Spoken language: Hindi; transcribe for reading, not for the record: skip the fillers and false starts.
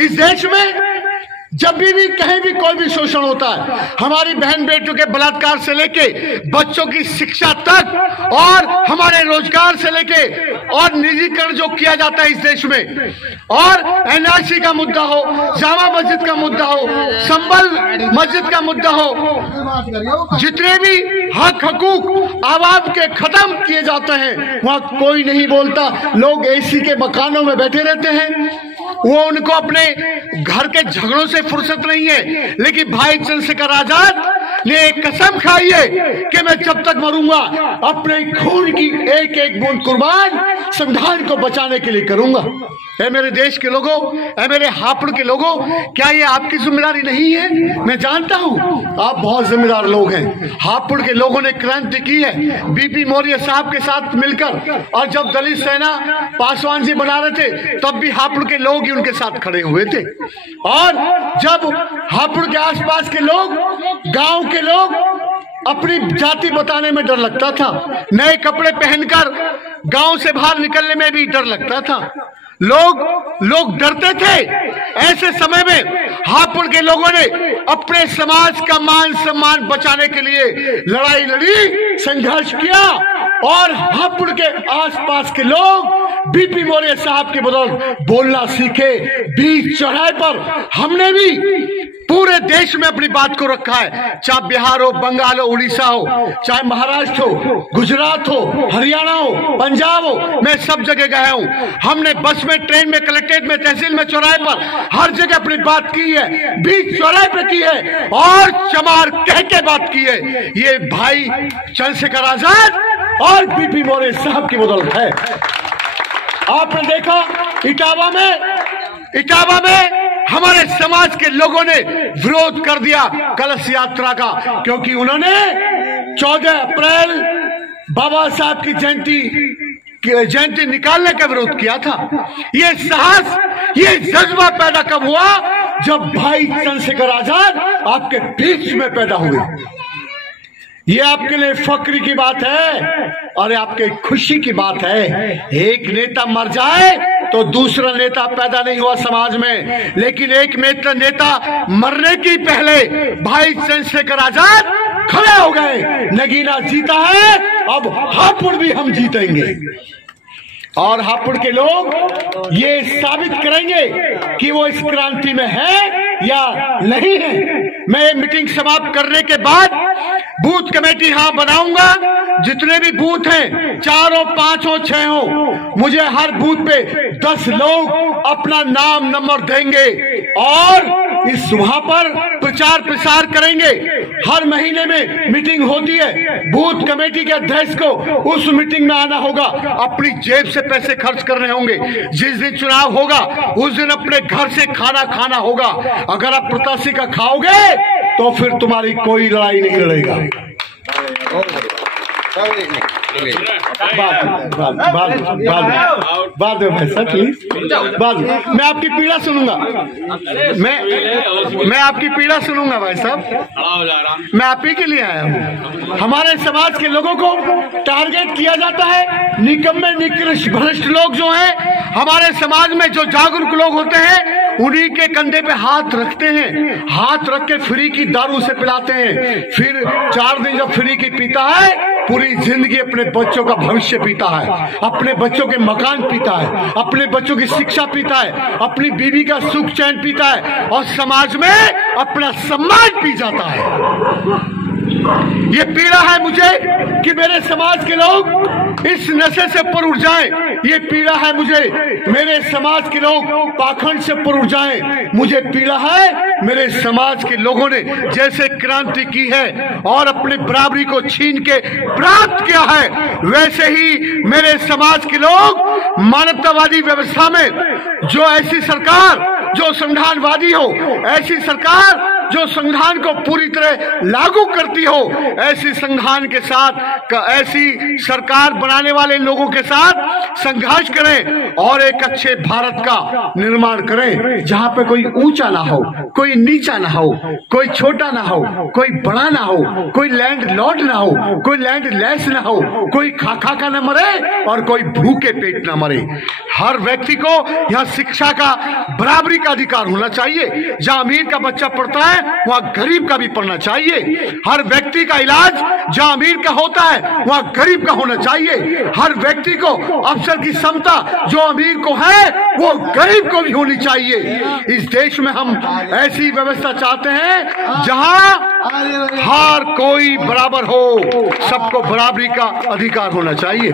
इस देश में जब भी कहीं भी कोई भी शोषण होता है, हमारी बहन बेटियों के बलात्कार से लेके बच्चों की शिक्षा तक और हमारे रोजगार से लेके और निजीकरण जो किया जाता है इस देश में, और एनआरसी का मुद्दा हो, जामा मस्जिद का मुद्दा हो, संबल मस्जिद का मुद्दा हो, जितने भी हक हकूक आवाम के खत्म किए जाते हैं वहां कोई नहीं बोलता। लोग एसी के मकानों में बैठे रहते हैं, वो उनको अपने घर के झगड़ों से फुर्सत नहीं है। लेकिन भाई चंद्रशेखर आजाद ने एक कसम खाई है कि मैं जब तक मरूंगा अपने खून की एक एक बूंद कुर्बान संविधान को बचाने के लिए करूंगा। ऐ मेरे देश के लोगों, ऐ मेरे हापुड़ के लोगों, क्या ये आपकी जिम्मेदारी नहीं है? मैं जानता हूं आप बहुत जिम्मेदार लोग हैं। हापुड़ के लोगों ने क्रांति की है बीपी मौर्य साहब के साथ मिलकर, और जब दलित सेना पासवान जी बना रहे थे तब भी हापुड़ के लोग ही उनके साथ खड़े हुए थे। और जब हापुड़ के आसपास के लोग, गांव के लोग अपनी जाति बताने में डर लगता था, नए कपड़े पहनकर गांव से बाहर निकलने में भी डर लगता था, लोग डरते थे। ऐसे समय में हापुड़ के लोगों ने अपने समाज का मान सम्मान बचाने के लिए लड़ाई लड़ी, संघर्ष किया, और हापुड़ के आसपास के लोग बीपी मौर्य साहब के बदौलत बोलना सीखे। बीच चौराहे पर हमने भी पूरे देश में अपनी बात को रखा है, चाहे बिहार हो, बंगाल हो, उड़ीसा हो, चाहे महाराष्ट्र हो, गुजरात हो, हरियाणा हो, पंजाब हो, मैं सब जगह गया हूं। हमने बस में, ट्रेन में, कलेक्ट्रेट में, तहसील में, चौराहे पर, हर जगह अपनी बात की है, बीच चौराहे पे की है, और चमार कह के बात की है। ये भाई चंद्रशेखर आजाद और बीपी मौर्य साहब की बदौलत है। आपने देखा इटावा में हमारे समाज के लोगों ने विरोध कर दिया कलश यात्रा का, क्योंकि उन्होंने 14 अप्रैल बाबा साहब की जयंती निकालने का विरोध किया था। ये साहस, ये जज्बा पैदा कब हुआ? जब भाई चंद्रशेखर आजाद आपके बीच में पैदा हुए। ये आपके लिए फक्र की बात है और आपके खुशी की बात है। एक नेता मर जाए तो दूसरा नेता पैदा नहीं हुआ समाज में, लेकिन एक नेता मरने की पहले भाई चंद्रशेखर आजाद खड़े हो गए। नगीना जीता है, अब हापुड़ भी हम जीतेंगे, और हापुड़ के लोग ये साबित करेंगे कि वो इस क्रांति में है या नहीं है। मैं मीटिंग समाप्त करने के बाद बूथ कमेटी बनाऊंगा। जितने भी बूथ हैं, 4 हो, 5 हो, 6 हो, मुझे हर बूथ पे 10 लोग अपना नाम नंबर देंगे और इस वहां पर प्रचार प्रसार करेंगे। हर महीने में मीटिंग होती है, बूथ कमेटी के अध्यक्ष को उस मीटिंग में आना होगा, अपनी जेब से पैसे खर्च करने होंगे। जिस दिन चुनाव होगा उस दिन अपने घर से खाना खाना होगा। अगर आप प्रत्याशी का खाओगे तो फिर तुम्हारी कोई लड़ाई नहीं लड़ेगा। बाद में भाई प्लीज, बाद में मैं आपकी पीड़ा सुनूंगा। मैं आपकी पीड़ा सुनूंगा भाई साहब, मैं आप ही के लिए आया हूँ। हमारे समाज के लोगों को टारगेट किया जाता है। निकम्मे निकृष्ट भ्रष्ट लोग जो हैं हमारे समाज में, जो जागरूक लोग होते हैं, उन्हीं के कंधे पे हाथ रखते हैं। हाथ रख के फ्री की दारू से पिलाते हैं। फिर 4 दिन जब फ्री की पीता है, पूरी जिंदगी अपने बच्चों का भविष्य पीता है, अपने बच्चों के मकान पीता है, अपने बच्चों की शिक्षा पीता है, अपनी बीवी का सुख चैन पीता है, और समाज में अपना सम्मान पी जाता है। ये पीड़ा है मुझे कि मेरे समाज के लोग इस नशे से ऊपर उठ जाएं। ये पीड़ा है मुझे मेरे समाज के लोग पाखंड से ऊपर उठ जाएं। मुझे पीड़ा है मेरे समाज के लोगों ने जैसे क्रांति की है और अपनी बराबरी को छीन के प्राप्त किया है, वैसे ही मेरे समाज के लोग मानवतावादी व्यवस्था में जो ऐसी सरकार जो संविधानवादी हो, ऐसी सरकार जो संविधान को पूरी तरह लागू करती हो, ऐसी संविधान के साथ ऐसी सरकार बनाने वाले लोगों के साथ संघर्ष करें और एक अच्छे भारत का निर्माण करें, जहां पे कोई ऊंचा ना हो, कोई नीचा ना हो, कोई छोटा ना हो, कोई बड़ा ना हो, कोई लैंड लॉर्ड ना हो, कोई लैंड लेस ना हो, कोई खा का ना मरे और कोई भूखे पेट ना मरे। हर व्यक्ति को यहाँ शिक्षा का बराबरी का अधिकार होना चाहिए। जहां अमीर का बच्चा पढ़ता है वहां गरीब का भी पढ़ना चाहिए। हर व्यक्ति का इलाज जहां अमीर का होता है वहां गरीब का होना चाहिए। हर व्यक्ति को अवसर की क्षमता जो अमीर को है वो गरीब को भी होनी चाहिए। इस देश में हम ऐसी व्यवस्था चाहते हैं जहां हर कोई बराबर हो, सबको बराबरी का अधिकार होना चाहिए।